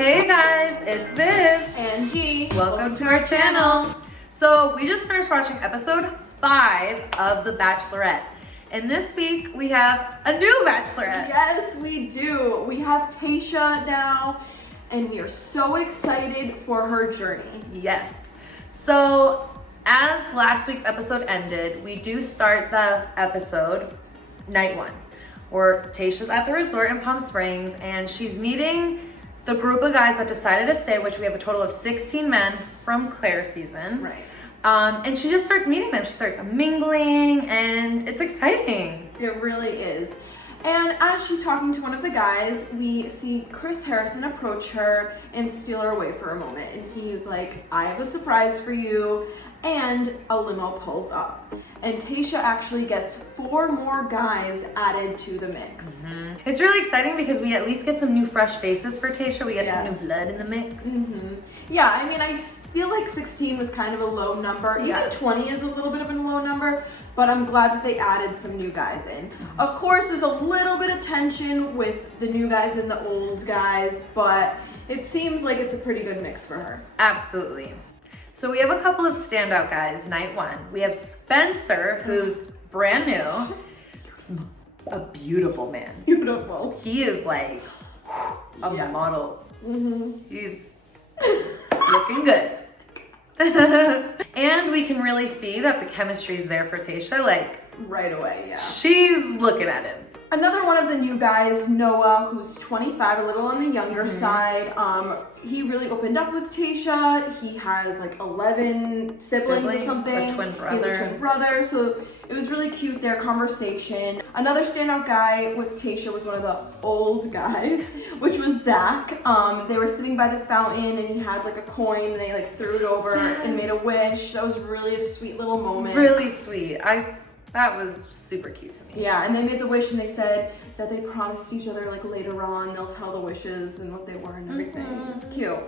Hey guys, it's Viv and G. Welcome to our channel. So we just finished watching episode 5 of The Bachelorette. And this week we have a new Bachelorette. Yes, we do. We have Tayshia now, and we are so excited for her journey. Yes. So as last week's episode ended, we do start the episode night 1, where Tayshia's at the resort in Palm Springs and she's meeting the group of guys that decided to stay, which we have a total of 16 men from Clare's season. Right. And she just starts meeting them. She starts mingling, and it's exciting. It really is. And as she's talking to one of the guys, we see Chris Harrison approach her and steal her away for a moment. And he's like, I have a surprise for you. And a limo pulls up. And Tayshia actually gets 4 more guys added to the mix. Mm-hmm. It's really exciting because we at least get some new fresh faces for Tayshia. We get some new blood in the mix. Mm-hmm. Yeah, I mean, I feel like 16 was kind of a low number. Even 20 is a little bit of a low number, but I'm glad that they added some new guys in. Mm-hmm. Of course, there's a little bit of tension with the new guys and the old guys, but it seems like it's a pretty good mix for her. Absolutely. So we have a couple of standout guys, night 1. We have Spencer, who's brand new. A beautiful man. Beautiful. He is like a model. Mm-hmm. He's looking good. And we can really see that the chemistry is there for Tayshia. Like, right away, yeah. She's looking at him. Another one of the new guys, Noah, who's 25, a little on the younger side. He really opened up with Tayshia. He has like 11 siblings or something. He's a twin brother. He's a twin brother, so it was really cute, their conversation. Another standout guy with Tayshia was one of the old guys, which was Zach. They were sitting by the fountain and he had like a coin and they like threw it over and made a wish. That was really a sweet little moment. Really sweet. That was super cute to me. Yeah, and they made the wish and they said that they promised each other like later on they'll tell the wishes and what they were and everything. It was cute.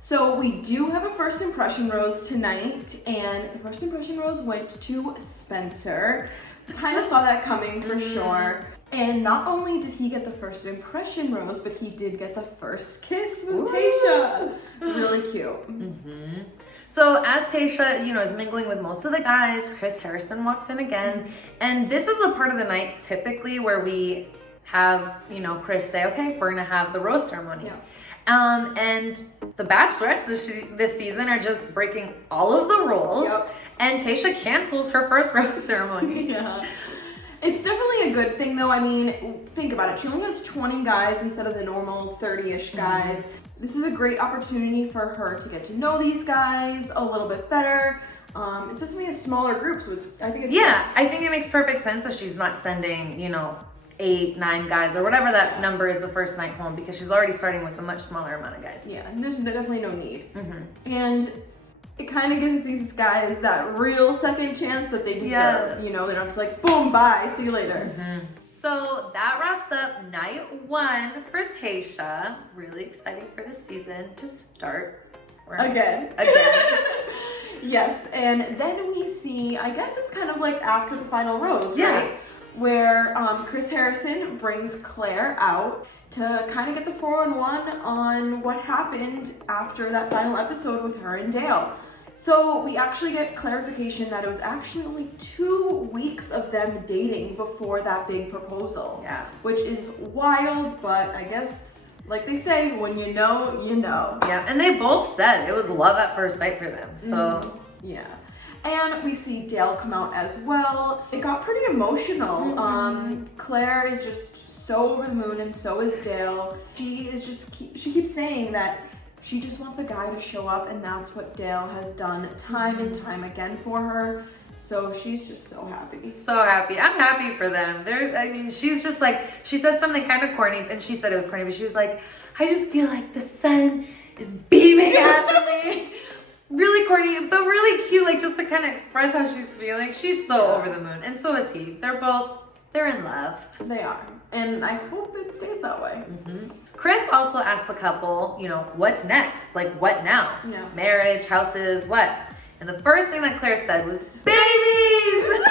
So we do have a first impression rose tonight, and the first impression rose went to Spencer. Kind of saw that coming for sure. And not only did he get the first impression rose, but he did get the first kiss with Tayshia. Really cute. Mm-hmm. So as Tayshia, is mingling with most of the guys, Chris Harrison walks in again. And this is the part of the night typically where we have, Chris say, okay, we're gonna have the rose ceremony. Yeah. And the Bachelorettes this season are just breaking all of the rules. Yep. And Tayshia cancels her first rose ceremony. Yeah. It's definitely a good thing though. I mean, think about it. She only has 20 guys instead of the normal 30-ish guys. Mm-hmm. This is a great opportunity for her to get to know these guys a little bit better. It's just gonna be a smaller group, so I think it's good. I think it makes perfect sense that she's not sending, 8, 9 guys or whatever that number is the first night home, because she's already starting with a much smaller amount of guys. Yeah, and there's definitely no need. Mm-hmm. And it kind of gives these guys that real second chance that they deserve. Yes. They're not just like, boom, bye, see you later. Mm-hmm. So that wraps up night 1 for Tayshia. Really exciting for the season to start. Again. Yes, and then we see, I guess it's kind of like after the final rose, right? Where Chris Harrison brings Clare out to kind of get the 4-on-1 on what happened after that final episode with her and Dale. So we actually get clarification that it was actually only 2 weeks of them dating before that big proposal. Yeah. Which is wild, but I guess, like they say, when you know, you know. Yeah, and they both said it was love at first sight for them, so. Yeah. And we see Dale come out as well. It got pretty emotional. Mm-hmm. Clare is just so over the moon, and so is Dale. She keeps saying that she just wants a guy to show up, and that's what Dale has done time and time again for her. So she's just so happy. So happy. I'm happy for them. She's just like, she said something kind of corny, and she said it was corny, but she was like, I just feel like the sun is beaming after me. Really corny, but really cute, like just to kind of express how she's feeling. She's so over the moon, and so is he. They're in love. They are, and I hope it stays that way. Mm-hmm. Chris also asked the couple, what's next? Like, what now? Yeah. Marriage, houses, what? And the first thing that Claire said was, babies!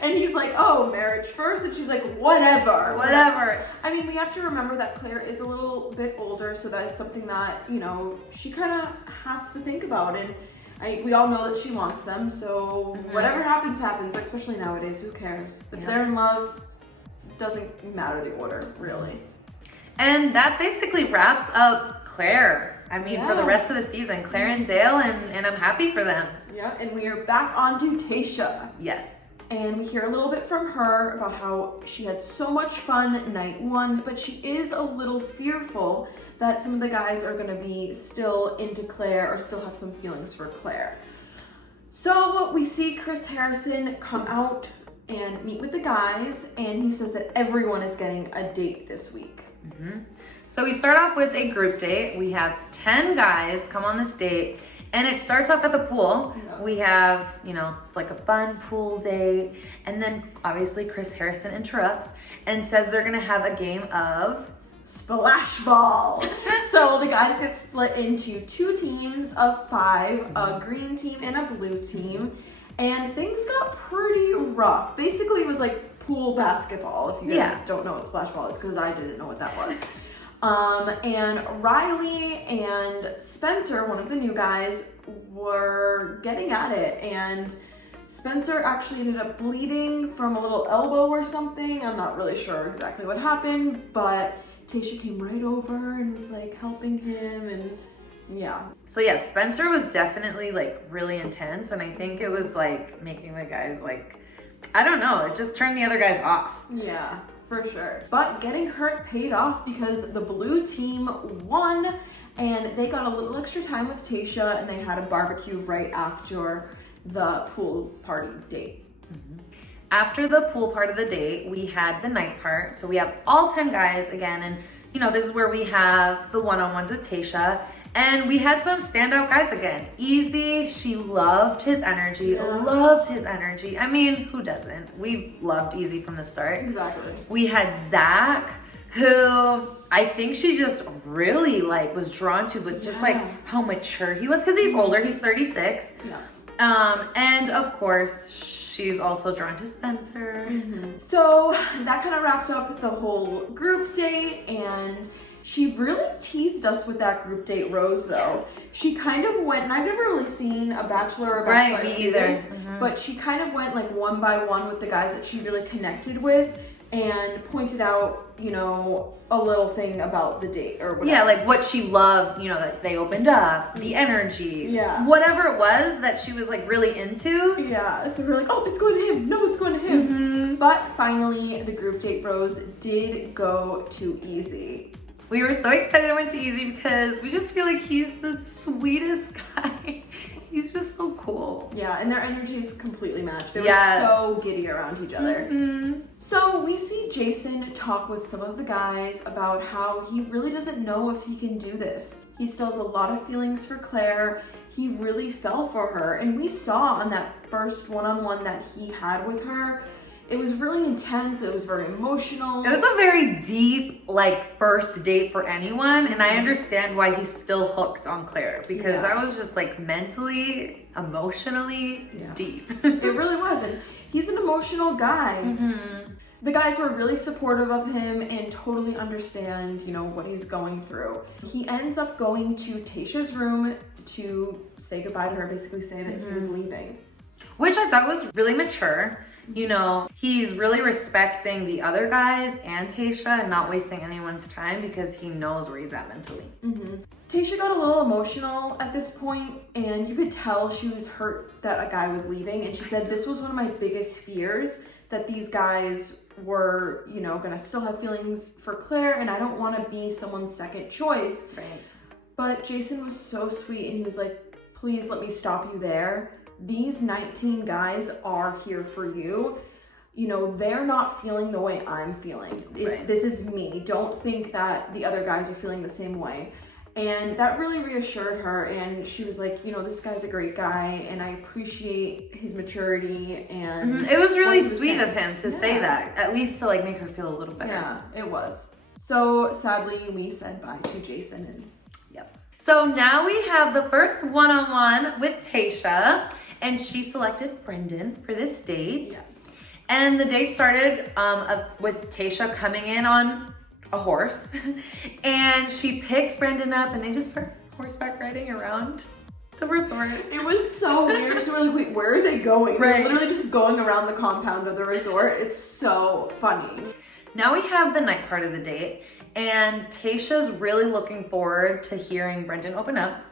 And he's like, oh, marriage first? And she's like, whatever. Whatever. I mean, we have to remember that Claire is a little bit older, so that is something that, you know, she kind of has to think about. And we all know that she wants them, so whatever happens, happens, especially nowadays. Who cares? If they're in love, doesn't matter the order, really. And that basically wraps up Claire. I mean, for the rest of the season, Clare and Dale, and I'm happy for them. Yeah, and we are back on to Tayshia. Yes. And we hear a little bit from her about how she had so much fun night one, but she is a little fearful that some of the guys are gonna be still into Claire or still have some feelings for Claire. So we see Chris Harrison come out and meet with the guys, and he says that everyone is getting a date this week. So we start off with a group date. We have 10 guys come on this date, and it starts off at the pool. We have, you know, it's like a fun pool date, and then obviously Chris Harrison interrupts and says they're gonna have a game of Splash Ball. So the guys get split into 2 teams of 5, a green team and a blue team, and things got pretty rough. Basically, it was like pool basketball, if you guys don't know what Splash Ball is, because I didn't know what that was. And Riley and Spencer, one of the new guys, were getting at it, and Spencer actually ended up bleeding from a little elbow or something. I'm not really sure exactly what happened, but Tayshia came right over and was like helping him, and yeah. So yeah, Spencer was definitely like really intense, and I think it was like making the guys like, I don't know, it just turned the other guys off. Yeah, for sure. But getting hurt paid off because the blue team won, and they got a little extra time with Tayshia, and they had a barbecue right after the pool party date. After the pool part of the date, we had the night part. So we have all 10 guys again, and you know, this is where we have the one-on-ones with Tayshia. And we had some standout guys again. Easy, she loved his energy, loved his energy. I mean, who doesn't? We've loved Easy from the start. Exactly. We had Zach, who I think she just really like was drawn to with just like how mature he was, because he's older, he's 36. And of course, she's also drawn to Spencer. So that kind of wrapped up the whole group date, and she really teased us with that group date, Rose, though. She kind of went, and I've never really seen a Bachelor or Bachelorette do this, but she kind of went like one by one with the guys that she really connected with and pointed out, you know, a little thing about the date or whatever. Yeah, like what she loved, you know, that they opened up, the energy, whatever it was that she was like really into. Yeah, so we're like, oh, it's going to him. No, it's going to him. But finally, the group date, Rose, did go to Easy. We were so excited I went to Easy because we just feel like he's the sweetest guy. He's just so cool. Yeah, and their energies completely matched. They were so giddy around each other. So we see Jason talk with some of the guys about how he really doesn't know if he can do this. He still has a lot of feelings for Claire. He really fell for her. And we saw on that first one-on-one that he had with her, it was really intense. It was very emotional. It was a very deep, like, first date for anyone. And I understand why he's still hooked on Claire. Because that was just, like, mentally, emotionally deep. It really was. And he's an emotional guy. The guys were really supportive of him and totally understand, you know, what he's going through. He ends up going to Tayshia's room to say goodbye to her, basically say that he was leaving. Which I thought was really mature. You know, he's really respecting the other guys and Tayshia and not wasting anyone's time because he knows where he's at mentally. Tayshia got a little emotional at this point, and you could tell she was hurt that a guy was leaving. And she said, this was one of my biggest fears, that these guys were, you know, gonna still have feelings for Claire, and I don't want to be someone's second choice. But Jason was so sweet, and he was like, please let me stop you there. These 19 guys are here for you. You know, they're not feeling the way I'm feeling. This is me. Don't think that the other guys are feeling the same way. And that really reassured her, and she was like, you know, this guy's a great guy, and I appreciate his maturity, and it was really sweet of him to say that, at least to like make her feel a little better. Yeah, it was. So sadly, we said bye to Jason, and So now we have the first one-on-one with Tayshia, and she selected Brendan for this date. And the date started with Tayshia coming in on a horse. And she picks Brendan up and they just start horseback riding around the resort. It was so weird. So we're like, wait, where are they going? Right. They're literally just going around the compound of the resort. It's so funny. Now we have the night part of the date, and Tayshia's really looking forward to hearing Brendan open up,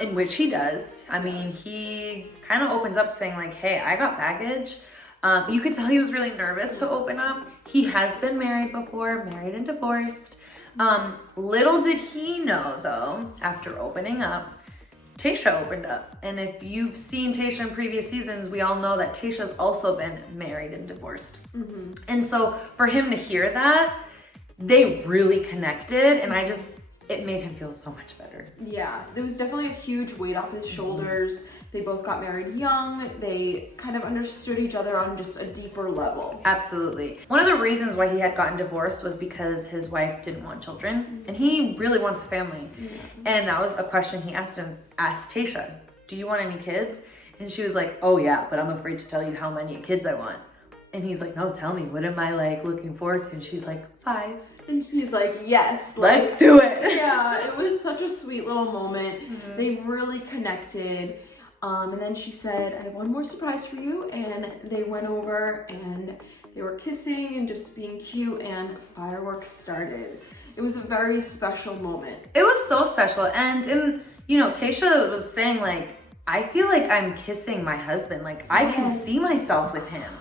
in which he does. I mean, he kind of opens up saying like, hey, I got baggage. You could tell he was really nervous to open up. He has been married before, married and divorced. Little did he know though, after opening up, Tayshia opened up. And if you've seen Tayshia in previous seasons, we all know that Tayshia's also been married and divorced. And so for him to hear that, they really connected, and it made him feel so much better. Yeah, there was definitely a huge weight off his shoulders. They both got married young. They kind of understood each other on just a deeper level. Absolutely. One of the reasons why he had gotten divorced was because his wife didn't want children, and he really wants a family. And that was a question he asked Tayshia, do you want any kids? And she was like, oh yeah, but I'm afraid to tell you how many kids I want. And he's like, no, tell me, what am I like looking forward to? And she's like, 5. And she's like, yes. Let's do it. Yeah, it was such a sweet little moment. They really connected. And then she said, I have one more surprise for you. And they went over and they were kissing and just being cute, and fireworks started. It was a very special moment. It was so special. And Tayshia was saying like, I feel like I'm kissing my husband. Like I can see myself with him.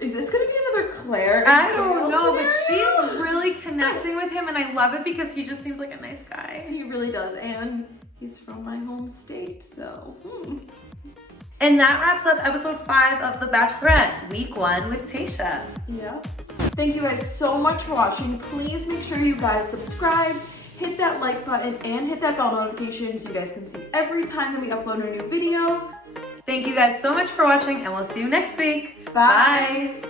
Is this gonna be another Claire? I don't know, but she's really connecting with him, and I love it because he just seems like a nice guy. He really does, and he's from my home state, so. And that wraps up episode 5 of The Bachelorette, week 1 with Tayshia. Yeah. Thank you guys so much for watching. Please make sure you guys subscribe, hit that like button, and hit that bell notification so you guys can see every time that we upload a new video. Thank you guys so much for watching, and we'll see you next week. Bye. Bye.